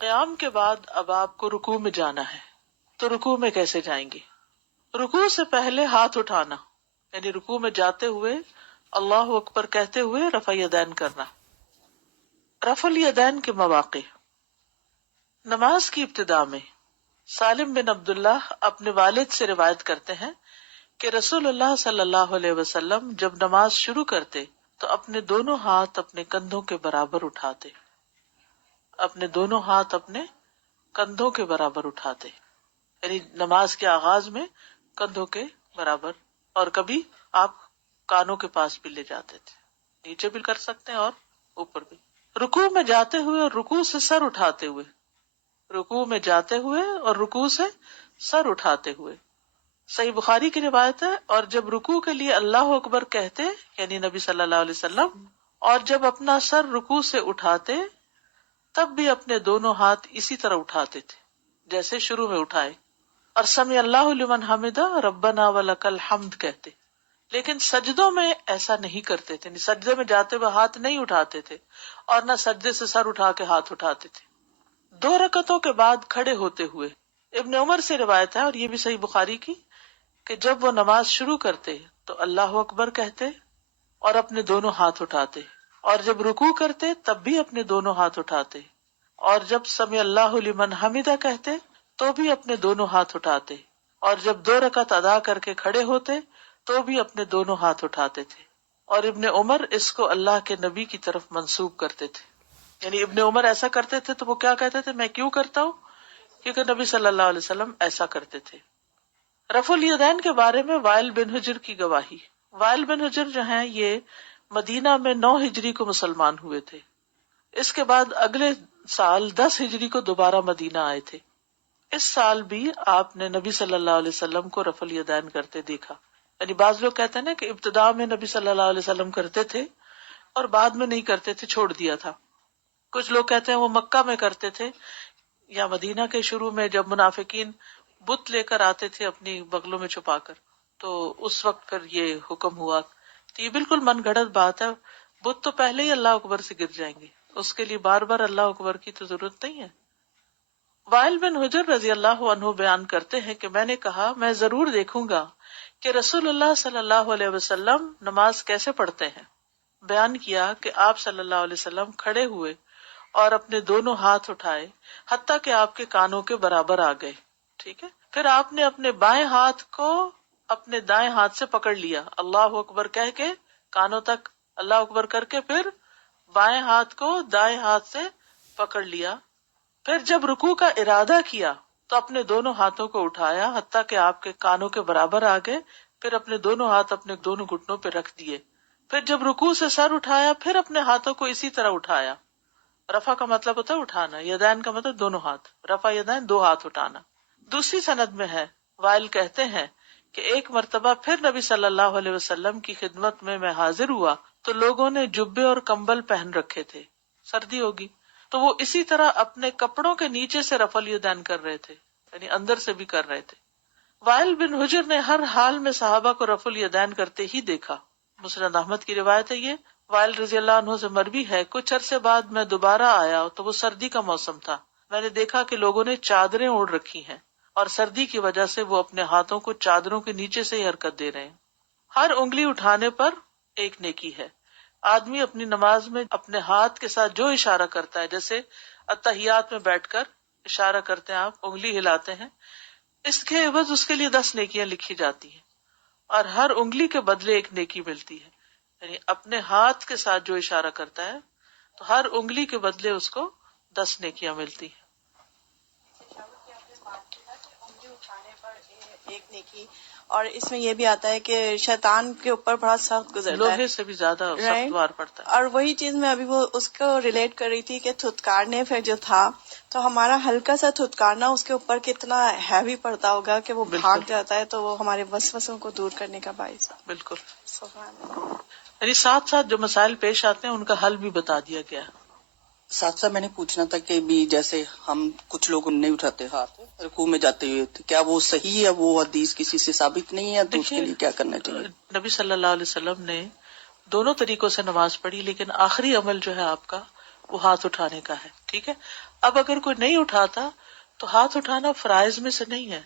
قیام کے بعد اب آپ کو رکوع میں جانا ہے، تو رکوع میں کیسے جائیں گے؟ رکوع سے پہلے ہاتھ اٹھانا، یعنی رکوع میں جاتے ہوئے اللہ اکبر کہتے ہوئے رفع یدین کرنا۔ رفع الیدین کے مواقع، نماز کی ابتدا میں سالم بن عبداللہ اپنے والد سے روایت کرتے ہیں کہ رسول اللہ صلی اللہ علیہ وسلم جب نماز شروع کرتے تو اپنے دونوں ہاتھ اپنے کندھوں کے برابر اٹھاتے، اپنے دونوں ہاتھ اپنے کندھوں کے برابر اٹھاتے، یعنی نماز کے آغاز میں کندھوں کے برابر، اور کبھی آپ کانوں کے پاس بھی لے جاتے تھے، نیچے بھی کر سکتے ہیں اور اوپر بھی۔ رکوع میں جاتے ہوئے اور رکوع سے سر اٹھاتے ہوئے، رکوع میں جاتے ہوئے اور رکوع سے سر اٹھاتے ہوئے، صحیح بخاری کی روایت ہے، اور جب رکوع کے لیے اللہ اکبر کہتے یعنی نبی صلی اللہ علیہ وسلم، اور جب اپنا سر رکوع سے اٹھاتے تب بھی اپنے دونوں ہاتھ اسی طرح اٹھاتے تھے جیسے شروع میں اٹھائے، اور سمع اللہ لمن حمدہ ربنا ولک الحمد کہتے، لیکن سجدوں میں ایسا نہیں کرتے تھے، سجدے میں جاتے ہوئے ہاتھ نہیں اٹھاتے تھے اور نہ سجدے سے سر اٹھا کے ہاتھ اٹھاتے تھے۔ 2 رکعتوں کے بعد کھڑے ہوتے ہوئے، ابن عمر سے روایت ہے اور یہ بھی صحیح بخاری کی، کہ جب وہ نماز شروع کرتے تو اللہ اکبر کہتے اور اپنے دونوں ہاتھ اٹھاتے، اور جب رکوع کرتے تب بھی اپنے دونوں ہاتھ اٹھاتے، اور جب سمع اللہ لمن حمدہ کہتے تو بھی اپنے دونوں ہاتھ اٹھاتے، اور جب 2 رکعت ادا کر کے کھڑے ہوتے تو بھی اپنے دونوں ہاتھ اٹھاتے تھے۔ اور ابن عمر اس کو اللہ کے نبی کی طرف منسوب کرتے تھے، یعنی ابن عمر ایسا کرتے تھے تو وہ کیا کہتے تھے، میں کیوں کرتا ہوں؟ کیونکہ نبی صلی اللہ علیہ وسلم ایسا کرتے تھے۔ رفع الیدین کے بارے میں وائل بن حجر کی گواہی، وائل بن حجر جو ہیں یہ مدینہ میں 9 ہجری کو مسلمان ہوئے تھے، اس کے بعد اگلے سال 10 ہجری کو دوبارہ مدینہ آئے تھے۔ اس سال بھی آپ نے نبی صلی اللہ علیہ وسلم کو رفع الیدین کرتے دیکھا، یعنی بعض لوگ کہتے ہیں نا کہ ابتدا میں نبی صلی اللہ علیہ وسلم کرتے تھے اور بعد میں نہیں کرتے تھے، چھوڑ دیا تھا۔ کچھ لوگ کہتے ہیں وہ مکہ میں کرتے تھے یا مدینہ کے شروع میں جب منافقین بت لے کر آتے تھے اپنی بغلوں میں چھپا کر، تو اس وقت پھر یہ حکم ہوا۔ تو یہ بالکل من گھڑت بات ہے، بت تو پہلے ہی اللہ اکبر سے گر جائیں گے، اس کے لیے بار بار اللہ اکبر کی تو ضرورت نہیں ہے۔ وائل بن حجر رضی اللہ عنہ بیان کرتے ہیں کہ میں نے کہا میں ضرور دیکھوں گا کہ رسول اللہ صلی اللہ علیہ وسلم نماز کیسے پڑھتے ہیں۔ بیان کیا کہ آپ صلی اللہ علیہ وسلم کھڑے ہوئے اور اپنے دونوں ہاتھ اٹھائے حتیٰ کہ آپ کے کانوں کے برابر آ گئے، ٹھیک ہے، پھر آپ نے اپنے بائیں ہاتھ کو اپنے دائیں ہاتھ سے پکڑ لیا، اللہ اکبر کہہ کے کانوں تک اللہ اکبر کر کے پھر بائیں ہاتھ کو دائیں ہاتھ سے پکڑ لیا، پھر جب رکوع کا ارادہ کیا تو اپنے دونوں ہاتھوں کو اٹھایا حتیٰ کہ آپ کے کانوں کے برابر آ گئے، پھر اپنے دونوں ہاتھ اپنے دونوں گھٹنوں پہ رکھ دیے، پھر جب رکوع سے سر اٹھایا پھر اپنے ہاتھوں کو اسی طرح اٹھایا۔ رفع کا مطلب ہوتا ہے اٹھانا، یدین کا مطلب دونوں ہاتھ، رفع یدین 2 ہاتھ اٹھانا۔ دوسری سند میں ہے، وائل کہتے ہیں کہ ایک مرتبہ پھر نبی صلی اللہ علیہ وسلم کی خدمت میں حاضر ہوا تو لوگوں نے جبے اور کمبل پہن رکھے تھے، سردی ہوگی، تو وہ اسی طرح اپنے کپڑوں کے نیچے سے رفع الیدین کر رہے تھے، یعنی اندر سے بھی کر رہے تھے۔ وائل بن حجر نے ہر حال میں صحابہ کو رفع الیدین کرتے ہی دیکھا، مسند احمد کی روایت ہے یہ۔ وائل رضی اللہ عنہ سے مروی ہے، کچھ عرصے بعد میں دوبارہ آیا تو وہ سردی کا موسم تھا، میں نے دیکھا کہ لوگوں نے چادریں اوڑھ رکھی ہیں اور سردی کی وجہ سے وہ اپنے ہاتھوں کو چادروں کے نیچے سے ہی حرکت دے رہے ہیں۔ ہر انگلی اٹھانے پر ایک نیکی ہے، آدمی اپنی نماز میں اپنے ہاتھ کے ساتھ جو اشارہ کرتا ہے، جیسے اتحیات میں بیٹھ کر اشارہ کرتے ہیں آپ، انگلی ہلاتے ہیں، اس کے عوض اس کے لیے 10 نیکیاں لکھی جاتی ہیں، اور ہر انگلی کے بدلے ایک نیکی ملتی ہے، یعنی اپنے ہاتھ کے ساتھ جو اشارہ کرتا ہے تو ہر انگلی کے بدلے اس کو 10 نیکیاں ملتی ہیں۔ ایک نیکی، اور اس میں یہ بھی آتا ہے کہ شیطان کے اوپر بڑا سخت گزرتا ہے، لوہے سے بھی زیادہ سخت وار پڑتا ہے۔ اور وہی چیز میں ابھی وہ اس کو ریلیٹ کر رہی تھی کہ تھتکارنے پھر جو تھا تو ہمارا ہلکا سا تھتکارنا اس کے اوپر کتنا ہیوی پڑتا ہوگا کہ وہ بھاگ جاتا ہے، تو وہ ہمارے وسوسوں کو دور کرنے کا باعث ہے۔ بالکل، سبحان اللہ۔ یعنی ساتھ ساتھ جو مسائل پیش آتے ہیں ان کا حل بھی بتا دیا گیا ہے۔ ساتھ ساتھ میں نے پوچھنا تھا کہ بھی جیسے ہم کچھ لوگ نہیں اٹھاتے ہاتھ رکوع میں جاتے ہوئے، کیا وہ صحیح ہے؟ وہ حدیث کسی سے ثابت نہیں ہے تو اس کے لیے کیا کرنا چاہیے؟ نبی صلی اللہ علیہ وسلم نے دونوں طریقوں سے نماز پڑھی، لیکن آخری عمل جو ہے آپ کا وہ ہاتھ اٹھانے کا ہے. ٹھیک ہے. اب اگر کوئی نہیں اٹھاتا تو ہاتھ اٹھانا فرائض میں سے نہیں ہے،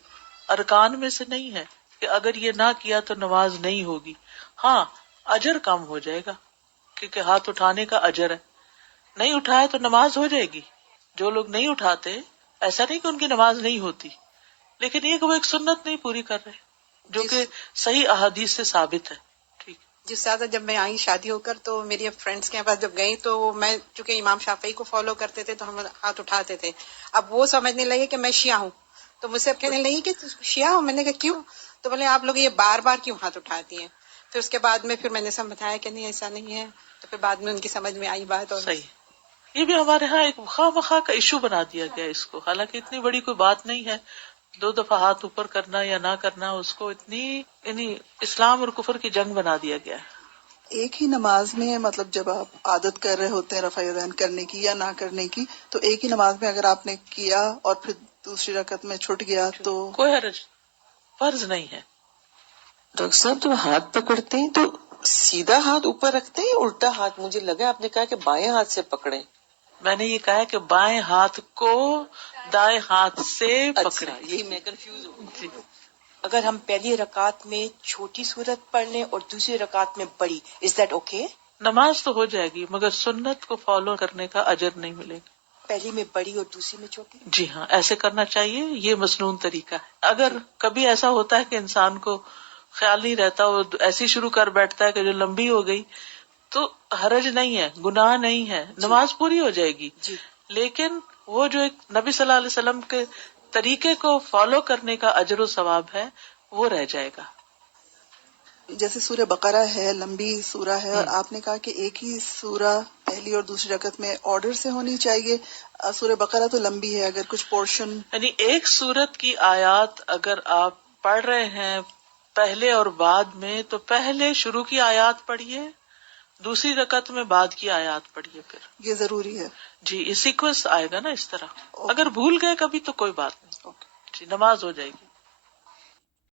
ارکان میں سے نہیں ہے کہ اگر یہ نہ کیا تو نماز نہیں ہوگی. ہاں اجر کم ہو جائے گا کیونکہ ہاتھ اٹھانے کا اجر ہے. نہیں اٹھایا تو نماز ہو جائے گی. جو لوگ نہیں اٹھاتے ایسا نہیں کہ ان کی نماز نہیں ہوتی، لیکن یہ کہ وہ ایک سنت نہیں پوری کر رہے جو کہ صحیح احادیث سے ثابت ہے. ٹھیک. جس زیادہ جب میں آئی شادی ہو کر تو میری فرینڈس کے پاس جب گئی تو میں چونکہ امام شافعی کو فالو کرتے تھے تو ہم ہاتھ اٹھاتے تھے. اب وہ سمجھنے لگے کہ میں شیعہ ہوں تو مجھ سے اب کہنے لگی کہ شیعہ ہوں. میں نے کہا کیوں؟ تو بولے آپ لوگ یہ بار بار کیوں ہاتھ اٹھاتی ہیں؟ پھر اس کے بعد میں میں نے سمجھایا کہ نہیں ایسا نہیں ہے. تو پھر بعد میں ان کی سمجھ میں آئی بات. اور صحیح. یہ بھی ہمارے ہاں ایک خواہ مخواہ کا ایشو بنا دیا گیا اس کو، حالانکہ اتنی بڑی کوئی بات نہیں ہے. 2 دفعہ ہاتھ اوپر کرنا یا نہ کرنا اس کو اتنی یعنی اسلام اور کفر کی جنگ بنا دیا گیا ہے. ایک ہی نماز میں مطلب جب آپ عادت کر رہے ہوتے ہیں رفع یدین کرنے کی یا نہ کرنے کی، تو ایک ہی نماز میں اگر آپ نے کیا اور پھر دوسری رکعت میں چھٹ گیا تو کوئی حرج، فرض نہیں ہے. ڈاکٹر صاحب جب ہاتھ پکڑتے ہیں تو سیدھا ہاتھ اوپر رکھتے ہیں، الٹا ہاتھ؟ مجھے لگا آپ نے کہا کہ بائیں ہاتھ سے پکڑیں. میں نے یہ کہا ہے کہ بائیں ہاتھ کو دائیں ہاتھ سے پکڑے. اچھا یہی میں کنفیوز ہوں. اگر ہم پہلی رکعت میں چھوٹی سورت پڑھ لیں اور دوسری رکعت میں بڑی، از دیٹ اوکے؟ نماز تو ہو جائے گی مگر سنت کو فالو کرنے کا اجر نہیں ملے گا. پہلی میں بڑی اور دوسری میں چھوٹی؟ جی ہاں ایسے کرنا چاہیے، یہ مسنون طریقہ ہے. اگر کبھی ایسا ہوتا ہے کہ انسان کو خیال نہیں رہتا، وہ ایسی شروع کر بیٹھتا ہے کہ جو لمبی ہو گئی، تو حرج نہیں ہے، گناہ نہیں ہے، نماز پوری ہو جائے گی. جی. لیکن وہ جو ایک نبی صلی اللہ علیہ وسلم کے طریقے کو فالو کرنے کا اجر و ثواب ہے وہ رہ جائے گا. جیسے سورہ بقرہ ہے لمبی سورہ ہے، اور آپ نے کہا کہ ایک ہی سورہ پہلی اور دوسری رکعت میں آرڈر سے ہونی چاہیے. سورہ بقرہ تو لمبی ہے، اگر کچھ پورشن یعنی ایک سورت کی آیات اگر آپ پڑھ رہے ہیں پہلے اور بعد میں تو پہلے شروع کی آیات پڑھیے، دوسری رکعت میں بعد کی آیات پڑھیے. پھر یہ ضروری ہے. جی یہ سیکوینس آئے گا نا اس طرح. اگر بھول گئے کبھی تو کوئی بات نہیں، جی نماز ہو جائے گی.